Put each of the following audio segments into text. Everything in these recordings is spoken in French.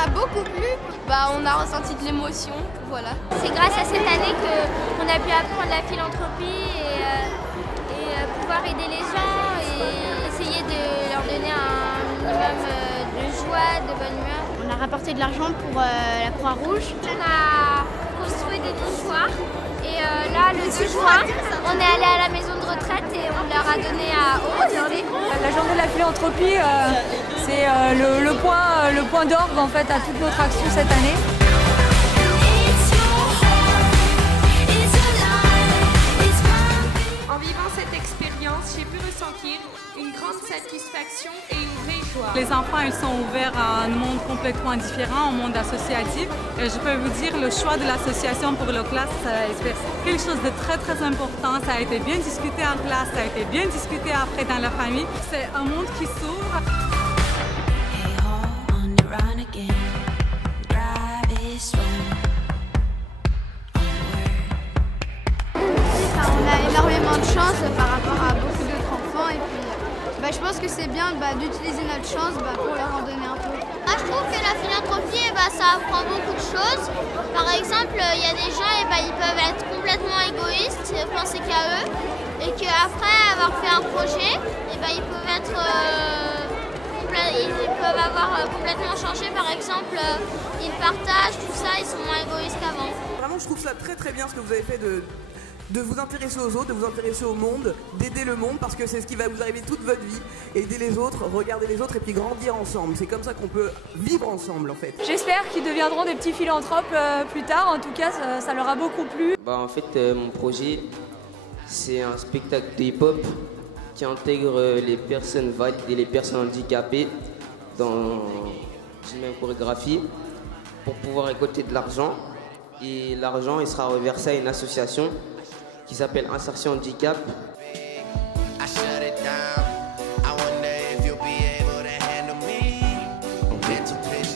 m'a beaucoup plu. On a ressenti de l'émotion, voilà. C'est grâce à cette année qu'on a pu apprendre la philanthropie et pouvoir aider les gens et essayer de leur donner un minimum de joie, de bonne humeur. On a rapporté de l'argent pour la Croix-Rouge. On a construit des nichoirs et là, le 2 juin, on est allé à la maison de retraite et on leur a donné à Haute. La journée de la philanthropie, c'est le point d'orgue en fait à toute notre action cette année. En vivant cette expérience, j'ai pu ressentir une grande satisfaction et une vraie joie. Les enfants, ils sont ouverts à un monde complètement différent, un monde associatif. Et je peux vous dire, le choix de l'association pour le classe, c'est quelque chose de très très important. Ça a été bien discuté en classe, ça a été bien discuté après dans la famille. C'est un monde qui s'ouvre. On a énormément de chance par rapport à beaucoup d'autres enfants et puis je pense que c'est bien d'utiliser notre chance pour leur en donner un peu. Moi, je trouve que la philanthropie, ça apprend beaucoup de choses. Par exemple, il y a des gens, ils peuvent être complètement égoïstes, penser qu'à eux, et qu'après avoir fait un projet, ils peuvent avoir complètement changé. Par exemple, ils partagent tout ça, ils sont moins égoïstes qu'avant. Vraiment, je trouve ça très très bien ce que vous avez fait de vous intéresser aux autres, de vous intéresser au monde, d'aider le monde parce que c'est ce qui va vous arriver toute votre vie. Aider les autres, regarder les autres et puis grandir ensemble. C'est comme ça qu'on peut vivre ensemble en fait. J'espère qu'ils deviendront des petits philanthropes plus tard. En tout cas, ça leur a beaucoup plu. En fait, mon projet, c'est un spectacle de hip-hop qui intègre les personnes valides et les personnes handicapées dans une même chorégraphie pour pouvoir récolter de l'argent. Et l'argent, il sera reversé à une association qui s'appelle Insertion Handicap.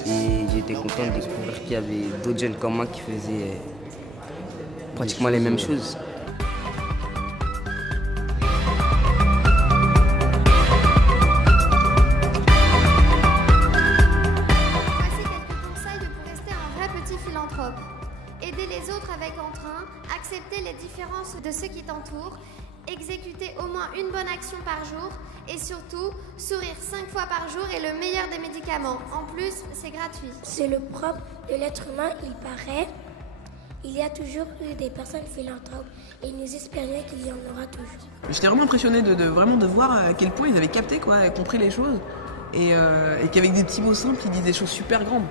Et j'étais content de découvrir qu'il y avait d'autres jeunes comme moi qui faisaient pratiquement les mêmes choses. Voici quelques conseils pour rester un vrai petit philanthrope. Aider les autres avec entrain, accepter les différences de ceux qui t'entourent, exécuter au moins une bonne action par jour et surtout sourire 5 fois par jour est le meilleur des médicaments. En plus, c'est gratuit. C'est le propre de l'être humain, il paraît. Il y a toujours eu des personnes philanthropes et nous espérions qu'il y en aura toujours. J'étais vraiment impressionné de voir à quel point ils avaient capté, compris les choses et qu'avec des petits mots simples, ils disent des choses super grandes.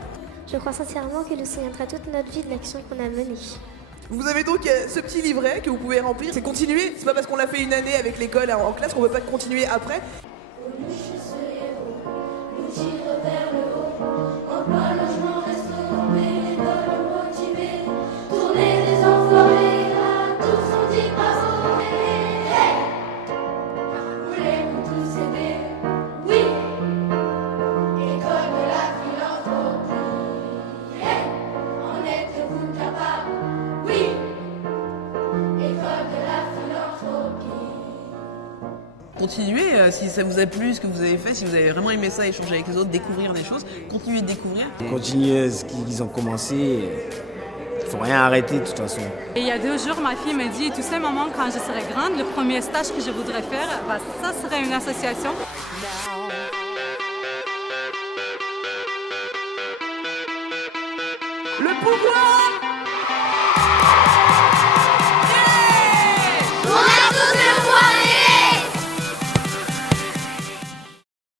Je crois sincèrement qu'il nous souviendra toute notre vie de l'action qu'on a menée. Vous avez donc ce petit livret que vous pouvez remplir. C'est continuer. C'est pas parce qu'on l'a fait une année avec l'école en classe qu'on peut pas continuer après. Continuez, si ça vous a plu, ce que vous avez fait, si vous avez vraiment aimé ça, échanger avec les autres, découvrir des choses, continuez de découvrir. Continuez ce qu'ils ont commencé, il ne faut rien arrêter de toute façon. Et il y a 2 jours, ma fille me dit, tu sais maman, quand je serai grande, le premier stage que je voudrais faire, ça serait une association. Le pouvoir